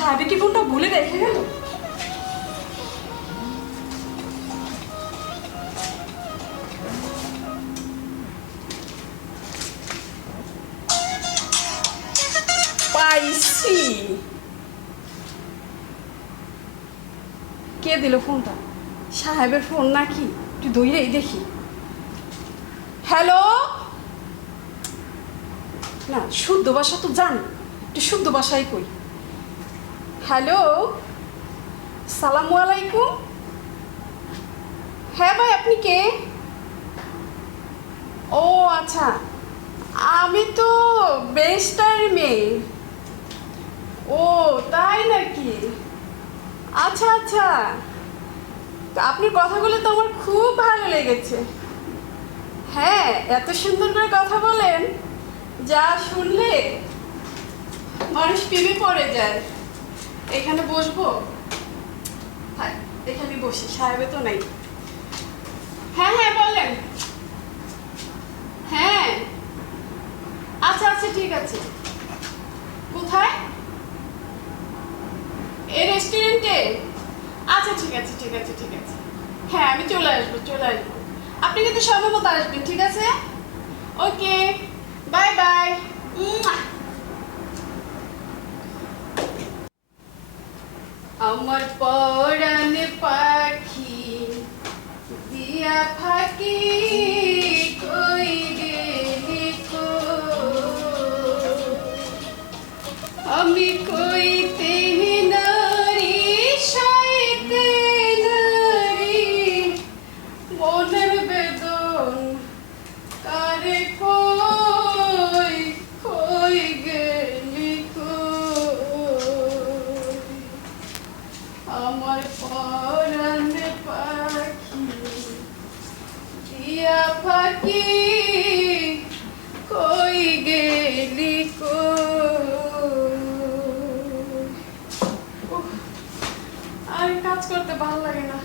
সাহেব কি ফোনটা ভুলে রেখে গেল? পাইছি। কে দিল ফোনটা? সাহেবের ফোন নাকি? একটু দইরেই দেখি। হ্যালো। না, শুদ্ধ ভাষা তো জানি, একটু শুদ্ধ ভাষাই কই। হ্যালো, সালামু আলাইকুম। হ্যাঁ ভাই, আপনি কে? ও আচ্ছা, আমি তো বেস্টার মেয়ে। ও তাই নাকি? আচ্ছা আচ্ছা, আপনার কথাগুলো তো আমার খুব ভালো লেগেছে। হ্যাঁ, এত সুন্দর করে কথা বলেন, যা শুনলে মানুষ প্রেমে পড়ে যায়। এখানে বসবো? থাক, এখানে বসি, সাহেবে তো নাই। হ্যাঁ হ্যাঁ বলেন। হ্যাঁ আচ্ছা আচ্ছা, ঠিক আছে। কোথায়? এই রেস্টুরেন্টে? আচ্ছা ঠিক আছে ঠিক আছে ঠিক আছে। হ্যাঁ আমি চলে আসবো চলে আসবো। আপনি কিন্তু সময় মতো আসবেন, ঠিক আছে? ওকে, বাই বাই। আমার পরাণ পাখি দিয়া ফাঁকি কই গেলি কই? আমি কইতে নারী সইতে নারী, মনের বেদন কারে কই কই গেলি কই? আমার পরাণ পাখি দিয়া ফাঁকি কই গেলি কই? উফ, আর কাজ করতে ভালো লাগে না।